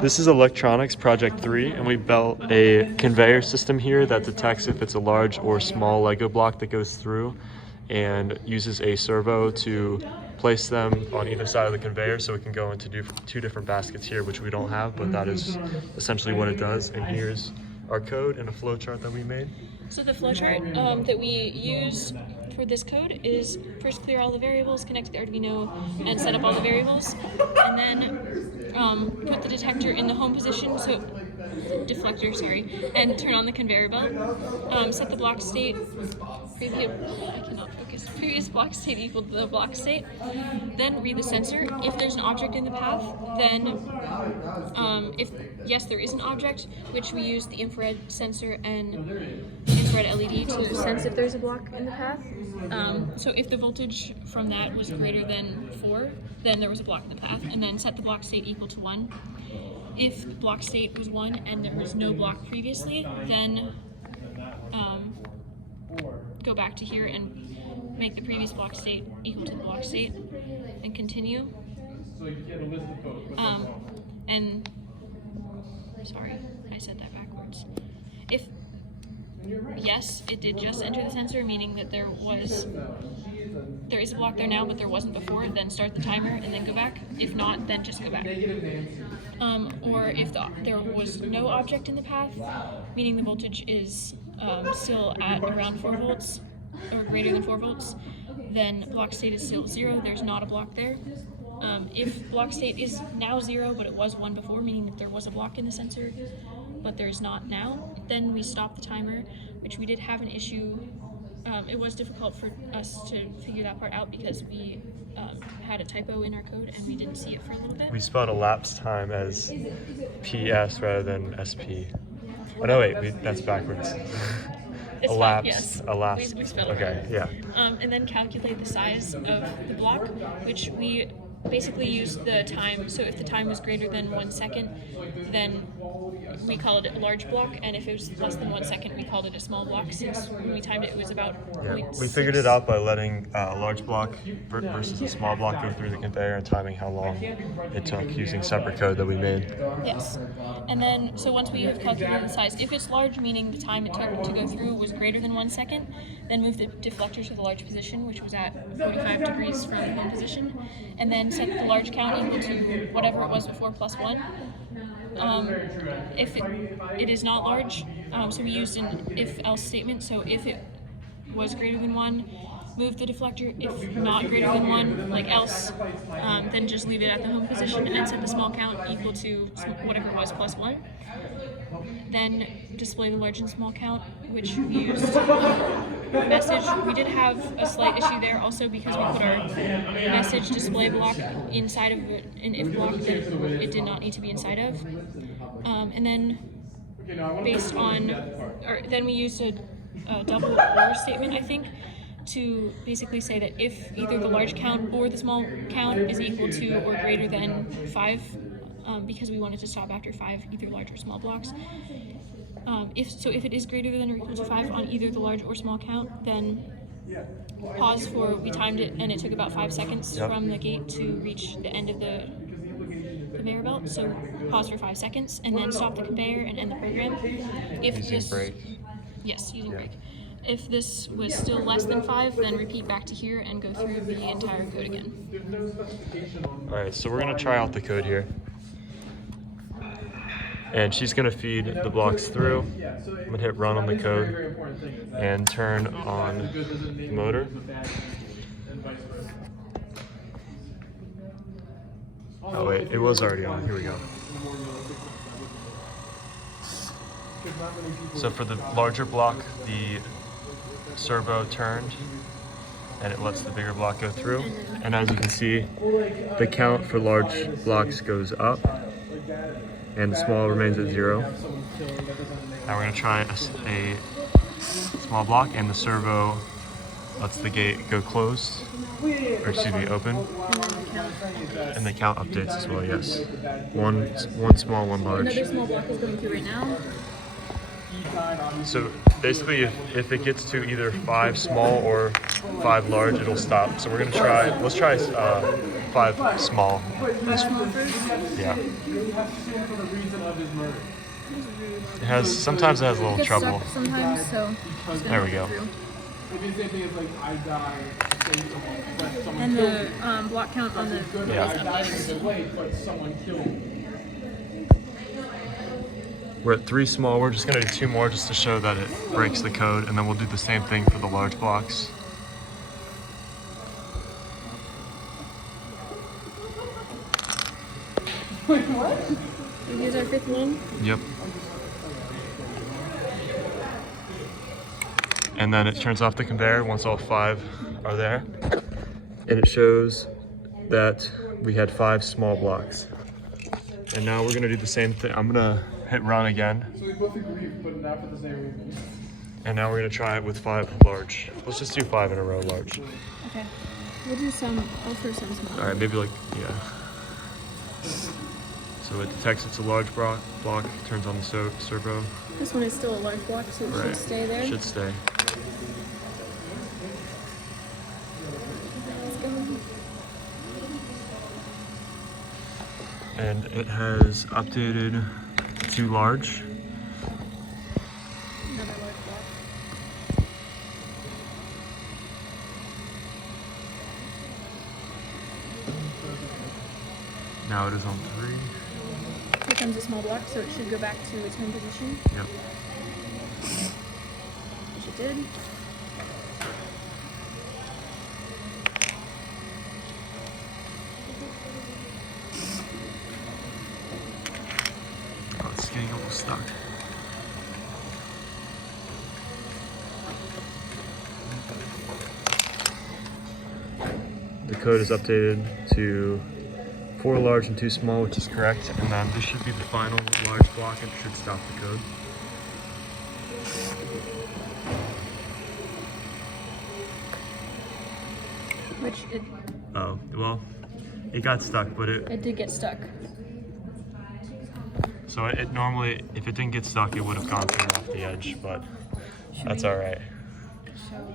This is Electronics Project 3, and we built a conveyor system here that detects if it's a large or small Lego block that goes through, and uses a servo to place them on either side of the conveyor so it can go into two different baskets here, which we don't have, but that is essentially what it does. And here's our code and a flow chart that we made. So the flowchart that we use for this code is first clear all the variables, connect to the Arduino, and set up all the variables, and then put the detector in the home position, so deflector, sorry, and turn on the conveyor belt. Set the block state, previous block state equal to the block state. Then read the sensor. If there's an object in the path, then if yes, there is an object, which we use the infrared sensor and infrared LED to sense if there's a block in the path. So if the voltage from that was greater than 4, then there was a block in the path, and then set the block state equal to 1. If the block state was 1 and there was no block previously, then go back to here and make the previous block state equal to the block state and continue. And sorry, I said that backwards. If yes, it did just enter the sensor, meaning that there is a block there now, but there wasn't before, then start the timer and then go back. If not, then just go back. Or if there was no object in the path, meaning the voltage is still at around 4 volts or greater than 4 volts, then block state is still 0, there's not a block there. If block state is now 0, but it was 1 before, meaning that there was a block in the sensor, but there's not now, then we stop the timer, which we did have an issue. It was difficult for us to figure that part out because we had a typo in our code and we didn't see it for a little bit. We spelled elapsed time as PS rather than SP. Oh no, wait, that's backwards. It's elapsed, yes. elapsed. We spelled it okay, right. yeah. And then calculate the size of the block, which we basically used the time. So if the time was greater than 1 second, then we called it a large block, and if it was less than 1 second, we called it a small block. Since when we timed it, it was about 0.6. We figured it out by letting a large block versus a small block go through the conveyor and timing how long it took using separate code that we made. Yes. And then, so once we have calculated the size, if it's large, meaning the time it took to go through was greater than 1 second, then move the deflector to the large position, which was at 45 degrees from the home position, and then set the large count equal to whatever it was before plus 1. If it is not large, so we used an if-else statement, so if it was greater than 1, move the deflector. If not greater than 1, like else, then just leave it at the home position and set the small count equal to whatever it was plus 1. Then display the large and small count, which we used message. We did have a slight issue there also because we put our message display block inside of an if block that it did not need to be inside of. And then based on, then we used a double or statement, I think, to basically say that if either the large count or the small count is equal to or greater than 5, because we wanted to stop after 5, either large or small blocks. If it is greater than or equal to 5 on either the large or small count, then pause for, we timed it and it took about 5 seconds from the gate to reach the end of the conveyor belt, so pause for 5 seconds and then stop the conveyor and end the program. Using break. Yes, using break. If this was still less than 5, then repeat back to here and go through the entire code again. Alright, so we're going to try out the code here. And she's going to feed the blocks through. I'm going to hit run on the code and turn on the motor. Oh wait, it was already on. Here we go. So for the larger block, the servo turned and it lets the bigger block go through. And as you can see, the count for large blocks goes up and the small remains at 0. Now we're going to try a small block, and the servo lets the gate go closed, or excuse me, open. And the count updates as well, yes. One small, one large. Another small block is going through right now. So basically, if it gets to either 5 small or 5 large, it'll stop. So we're going to try, let's try 5 small. Yeah. It has, sometimes it has a little Gets trouble. stuck sometimes, so just gonna There we help go. it through. Maybe the same thing as like I die, say someone, but someone And killed the me. block count on the Good, Yeah. I died in the way, but someone killed me. We're at 3 small. We're just gonna do 2 more just to show that it breaks the code, and then we'll do the same thing for the large blocks. Here's our 5th one. Yep. And then it turns off the conveyor once all 5 are there. And it shows that we had 5 small blocks. And now we're gonna do the same thing. I'm gonna hit run again. So we both agree, but not for the same reason. And now we're gonna try it with 5 large. Let's just do 5 in a row large. Okay. We'll do some, for some small. All right, maybe like, yeah. So it detects it's a large block, turns on the servo. This one is still a large block, so it Right. should stay there. Should stay. Let's go. And it has updated to large. Another large block. Now it is on 3. Here comes a small block, so it should go back to its home position, Yep. which it did. Oh, it's getting a little stuck. The code is updated to 4 large and 2 small, which is correct. And then this should be the final large block and it should stop the code. Which it Oh, well, it got stuck, but it did get stuck. so it normally, if it didn't get stuck, it would have gone through off the edge, but Should that's we all right. show-